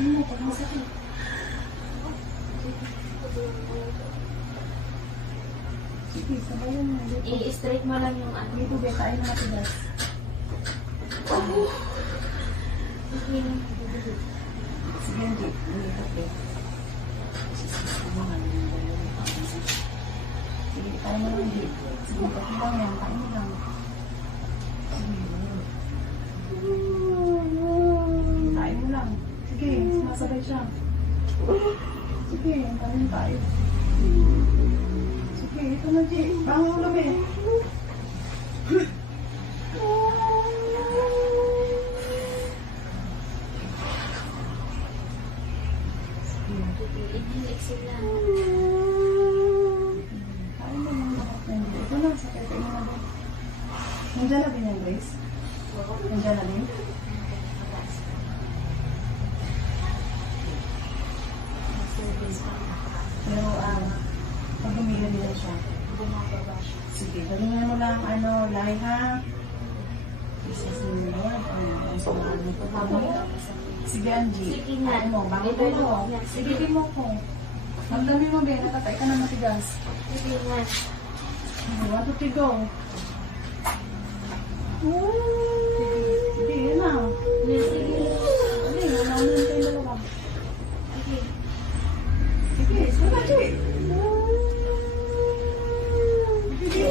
Sabihin mo, pag masakit. Sige, sabayan mo. I-straight mo lang yung ano. Dito, be, tayo na matigas. Okay. Sige, hindi. Hindi ka, be. Sige, tayo mo lang, hindi. Sige, pati lang yan. Tayo mo lang. Tayo mo lang. Sige, sumasabay siya. Sige, tayo tayo. Sige, ito na, G. Bangon mo, be. Inhale, exhale lang. Tayo mo lang nakapindi. Ito na, sakit. Ito na, be. Nandiyan na din yan, Grace? Nandiyan na din? Pero, pag humila nila siya. Bumababa siya. Sige, galingan mo lang, lay ha. Isa sa Lord. Ang samahan mo ito. Sige, Angie. Sige nga. Ano mo, bangon Ito mo. lang. Sige, di mo ko. Magdami mo, be. Natatay ka na matigas. Sige nga. Want to go. Sige, yun na. Sige. Ano yun? Naunan tayo dalawa. Okay. Sige, sige, Angie. Sige,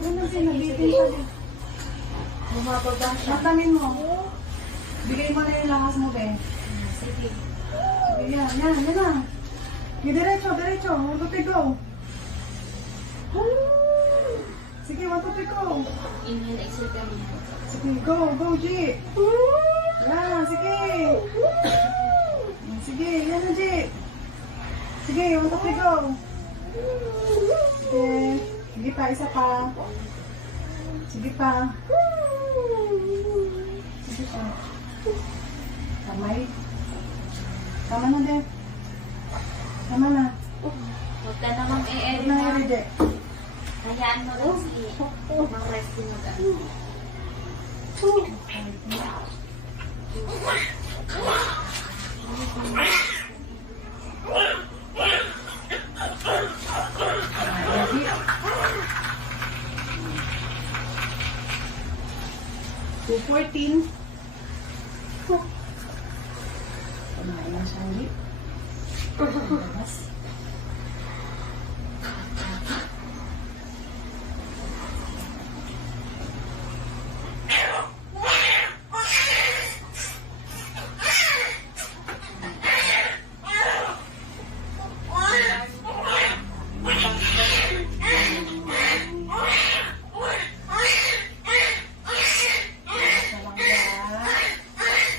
yun na sinabitin pa din. Bumababa siya. Magdamin mo. Bigay mo na yung lakas mo, be. Sige. Sige, yan na. Diretso. 1, 2, 3, go. Sige, 1, 2, 3, go. Inhale, exhale kami. Sige, go, G. Yan, sige. Sige, yan na, G. Sige, 1, 2, 3, go. Sige. Sige pa, isa pa. Sige pa. Sige pa. Kamay. Tama na, De. Tama na. Huwag ka namang Huwag na nga, De. Hayaan mo lang si mag-rest din mag-ano. Two 14. Kumain na siya ulit. Labas.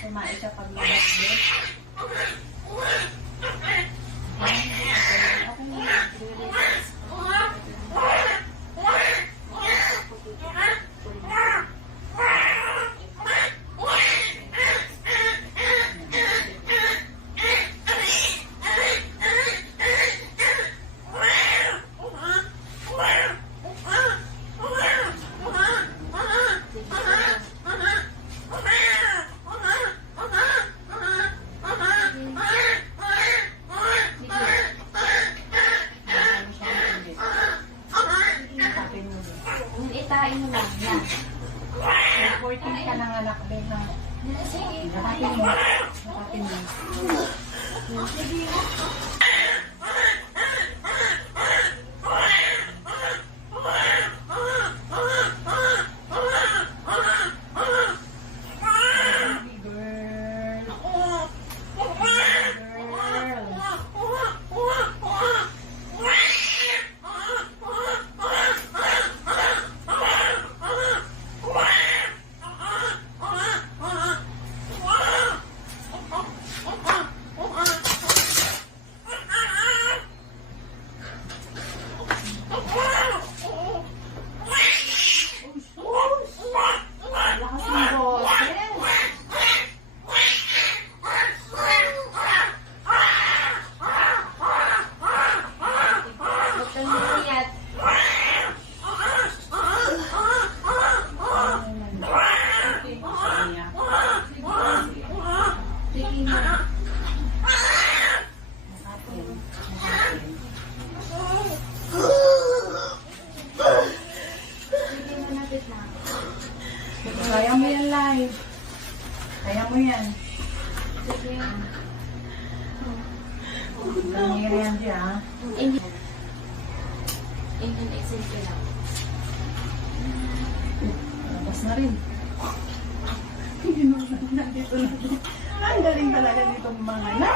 Kumain siya pag labas din. Itain mo lang. Yan. 14 ka ng anak din na. Sige. Nakatin mo. Nakatin mo. Sige. Kaya mo yan. Sige. Nangyari yan siya, ha? Indian exit ka lang. Labas na rin. Nandito na din. Ang galing talaga nitong mga na.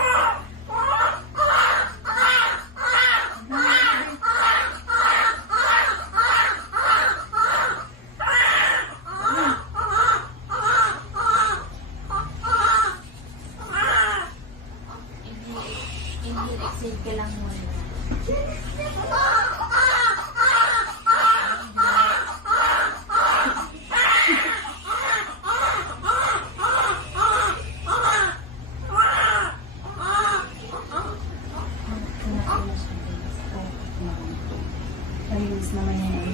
Indian exit ka lang muna. Malinis naman yan.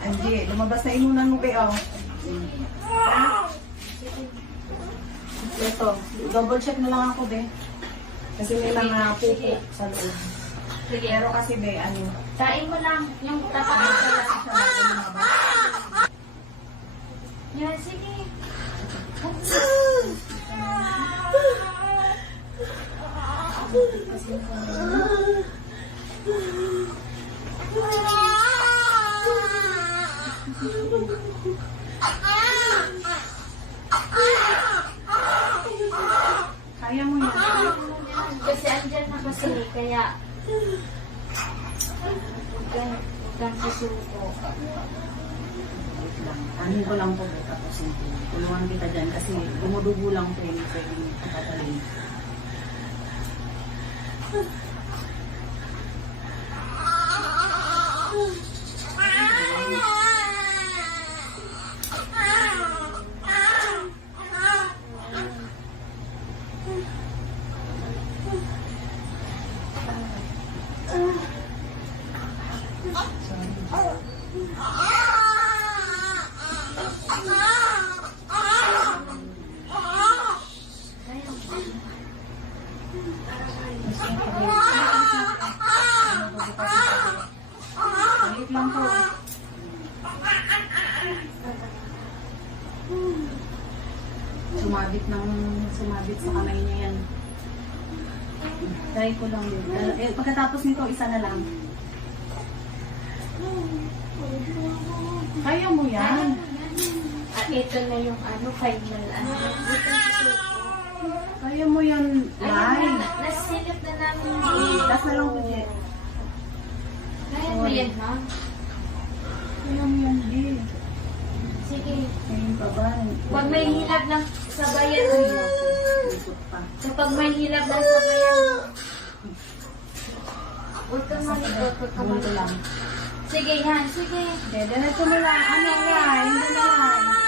Angie, lumabas na inunan mo kayo. Ito, double check na lang ako, be. Kasi may mga pupo sa loob. Sige. Pero kasi, be, ano, Tain mo lang yung tapakan ka lang. sa bago lumabas. Yan, sige. Kaya mo yan. Kasi andyan na kasi, kaya huwag kang susuko. Anin ko lang po, be, tapos hindi. Tulungan kita dyan kasi dumudugo lang po yun. Pwede kapatay. Wait lang po. Sumabit sa kamay niya yan. Try ko lang yun. Pagkatapos nito, isa na lang. Kaya mo yan. At ito na yung final ano. Huwag kang susuko. Kaya mo yan, Lai. Ayun na, nasilip na namin. Last na lang po, Jet. Kaya mo yan, ha? Kaya mo yan, Di. Sige. Ngayon pa ba? Pag may hilab ng sabayan mo. Ikot pa. Kapag may hilab ng sabayan mo. Huwag kang malikot, huwag kang Ganito lang. Sige, yan. Sige. Diretso mo lang. Ano, Lai? Hindi na, Lai.